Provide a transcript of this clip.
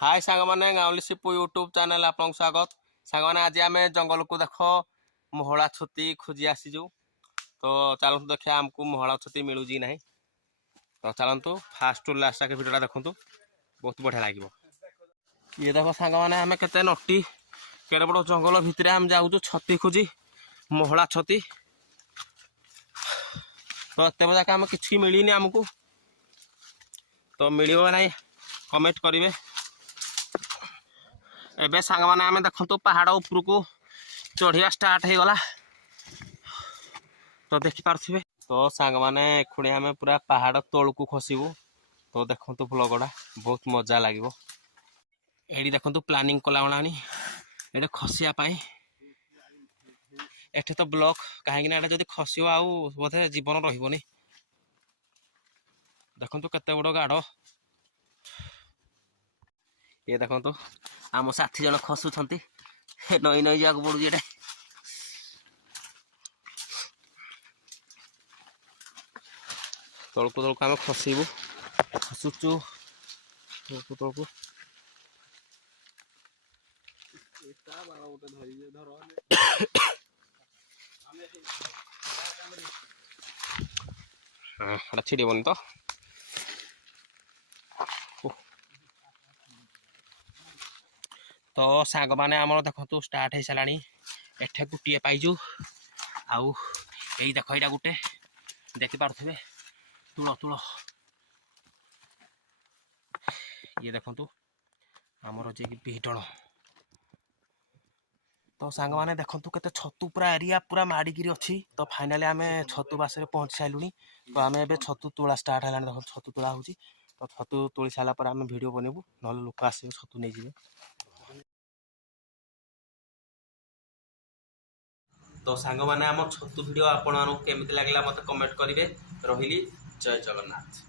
हाय सांग मैंने गाँवली सिपु YouTube channel आप स्वागत। सांग मैंने आज आम जंगल को देख मोहला छती खोजी आसीजु। तो चलतु देखिए आमको मोहला छती मिलू कि ना। तो चलतु फास्ट टू लास्ट तक भिडियो देखु, बहुत बढ़िया लगे। ये देख सांग मैंने आम के नटी केड़े बड़ जंगल भितर आम जाऊँ छती खोजी मोहला छती। तो एत जाक आम कि मिलनी आमको, तो मिल ना कमेंट करेंगे। एबे सांग माने आमे देखंतु पहाड़ ऊपर को चढ़िया स्टार्ट हो गला। तो देखि पारथिबे तो सांग माने खुणी आमे पूरा पहाड़ तोल को खसिबू। तो देखंतु ब्लॉगडा बहुत मजा लागिवो। एडी देखंतु प्लानिंग कला बनानी एडे खसिया पाई। एठे तो ब्लॉक काहे कि एडे जदी खसियो आउ बोधे जीवन रहिबोनी। देखंतु कते बड़ गाडो। ये देखंतु आम साथी जन खसुछंती, नई नई जाक पड़ू एटे। तलकू तलकू आम खसबू, खसुचु तलकू तलकू। हाँ छिड़बनी तो तो सांग माने आमर देखो स्टार्ट हो सारा। एठे गोटे पाइजु आउ यही देख यहाँ गोटे देखि पारे तुल तुल। ये देखु आमर जे बिहटण। तो सांग माने देखु केते छतु पूरा एरिया पूरा माड़िकी अच्छी। तो फाइनाली आम छतु बास पहुंची सारूँ। तो आम ए छतु तोला स्टार्ट है देख छतु तोला हो। तो छतु तोली सारापर आम भिड बनइबू ना लोक आस छतु नहीं जाए। तो सांग माने आम छतु भिड आपण केमिति लागला मते कमेंट करेंगे। रही जय जगन्नाथ।